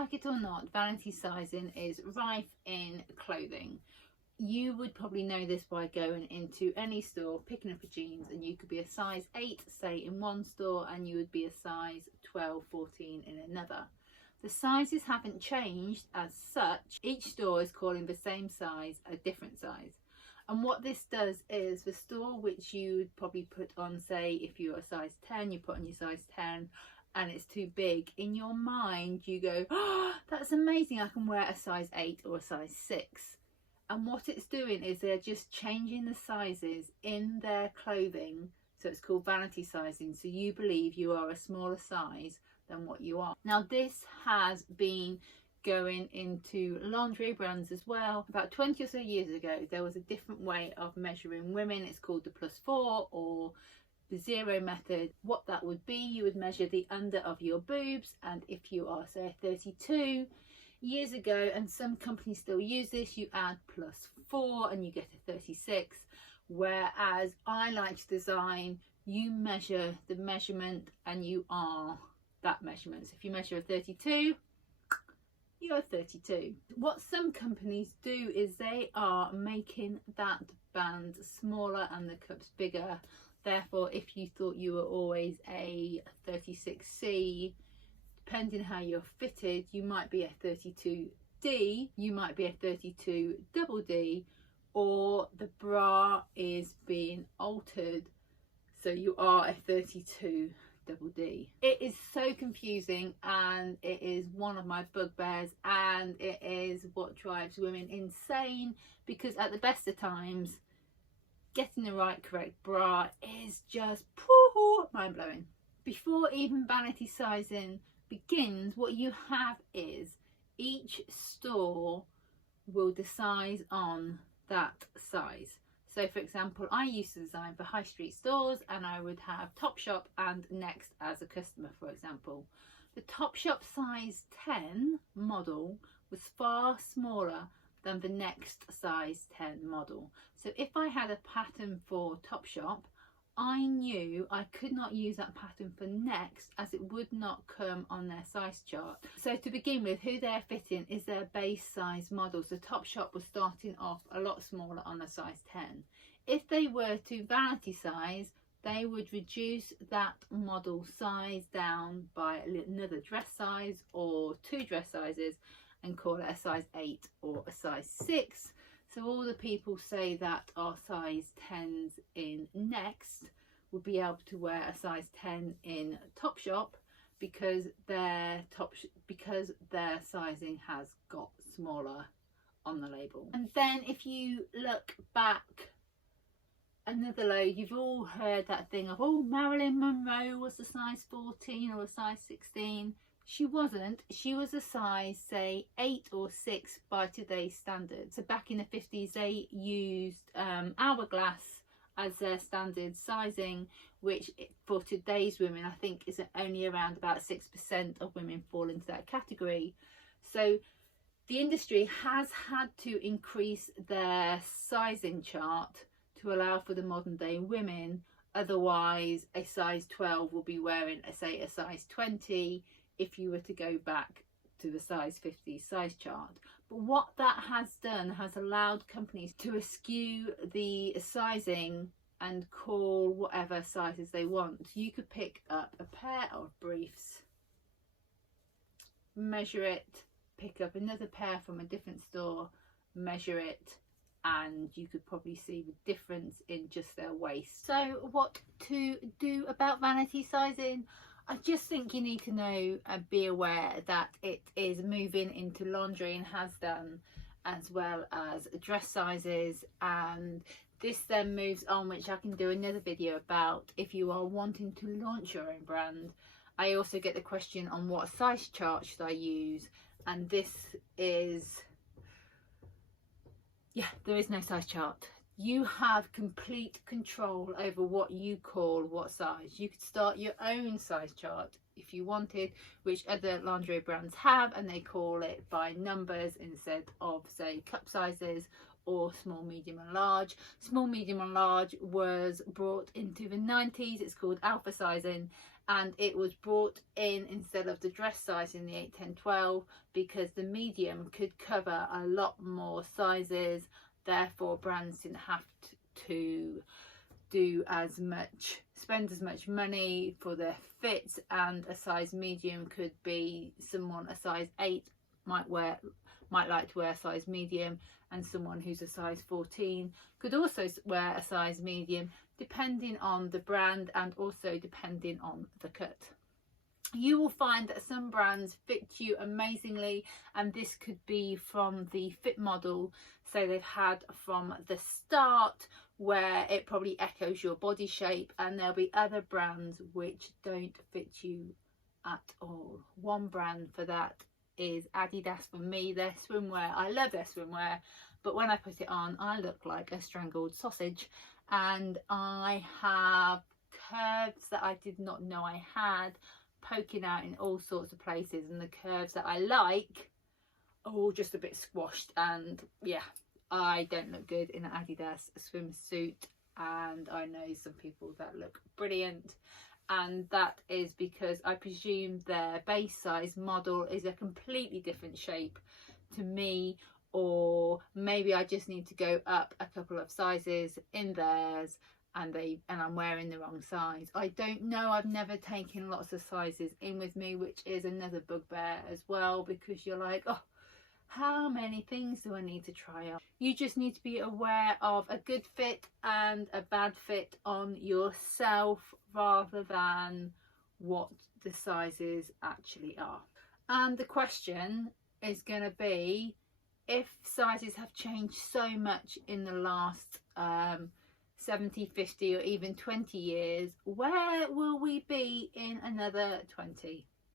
like it or not, vanity sizing is rife in clothing. You would probably know this by going into any store, picking up a jeans, and you could be a size 8, say, in one store, and you would be a size 12, 14 in another. The sizes haven't changed as such. Each store is calling the same size a different size. And what this does is the store which you would probably put on, say, if you're a size 10, you put on your size 10 and it's too big. In your mind, you go, oh, that's amazing. I can wear a size 8 or a size 6. And what it's doing is they're just changing the sizes in their clothing. So it's called vanity sizing. So you believe you are a smaller size than what you are. Now this has been going into lingerie brands as well. About 20 or so years ago, there was a different way of measuring women. It's called the +4 or the 0 method. What that would be, you would measure the under of your boobs, and if you are, say, 32 years ago, and some companies still use this, you add +4 and you get a 36. Whereas I like to design, you measure the measurement and you are that measurement. So if you measure a 32, you're 32. What some companies do is they are making that band smaller and the cups bigger. Therefore, if you thought you were always a 36C, depending how you're fitted, you might be a 32D, you might be a 32DD, or the bra is being altered so you are a 32D. It is so confusing, and it is one of my bugbears, and it is what drives women insane, because at the best of times, getting the right correct bra is just mind-blowing. Before even vanity sizing begins, what you have is each store will decide on that size. So for example, I used to design for high street stores, and I would have Topshop and Next as a customer, for example. The Topshop size 10 model was far smaller than the Next size 10 model. So if I had a pattern for Topshop, I knew I could not use that pattern for Next, as it would not come on their size chart. So to begin with, who they're fitting is their base size model. So Topshop was starting off a lot smaller on a size 10. If they were to vanity size, they would reduce that model size down by another dress size or 2 dress sizes and call it a size 8 or a size 6. So all the people say that are size 10s in Next will be able to wear a size 10 in Topshop because their sizing has got smaller on the label. And then if you look back another load, you've all heard that thing of, oh, Marilyn Monroe was a size 14 or a size 16. She wasn't. She was a size, say, 8 or 6 by today's standards. So back in the 50s, they used hourglass as their standard sizing, which for today's women, I think is only around about 6% of women fall into that category. So the industry has had to increase their sizing chart to allow for the modern day women. Otherwise, a size 12 will be wearing, say, a size 20 if you were to go back to the size 50 size chart. But what that has done has allowed companies to eschew the sizing and call whatever sizes they want. You could pick up a pair of briefs, measure it, pick up another pair from a different store, measure it, and you could probably see the difference in just their waist. So what to do about vanity sizing? I just think you need to know and be aware that it is moving into lingerie and has done, as well as dress sizes, and this then moves on, which I can do another video about if you are wanting to launch your own brand. I also get the question on what size chart should I use, and this is, yeah, there is no size chart. You have complete control over what you call what size. You could start your own size chart if you wanted, which other lingerie brands have, and they call it by numbers instead of, say, cup sizes, or small, medium and large. Small, medium and large was brought into the 90s. It's called alpha sizing, and it was brought in instead of the dress size in the 8, 10, 12 because the medium could cover a lot more sizes. Therefore brands didn't have to do as much, spend as much money for their fits, and a size medium could be someone a size 8 might like to wear a size medium, and someone who's a size 14 could also wear a size medium, depending on the brand and also depending on the cut. You will find that some brands fit you amazingly, and this could be from the fit model, so they've had from the start where it probably echoes your body shape, and there'll be other brands which don't fit you at all. One brand for that is Adidas for me. Their swimwear, I love their swimwear, but when I put it on I look like a strangled sausage, and I have curves that I did not know I had poking out in all sorts of places, and the curves that I like are all just a bit squashed, and yeah, I don't look good in an Adidas swimsuit, and I know some people that look brilliant, and that is because I presume their base size model is a completely different shape to me, or maybe I just need to go up a couple of sizes in theirs and I'm wearing the wrong size. I don't know. I've never taken lots of sizes in with me, which is another bugbear as well, because you're like, oh, how many things do I need to try on? You just need to be aware of a good fit and a bad fit on yourself rather than what the sizes actually are. And the question is going to be, if sizes have changed so much in the last 70, 50 or even 20 years, where will we be in another 20?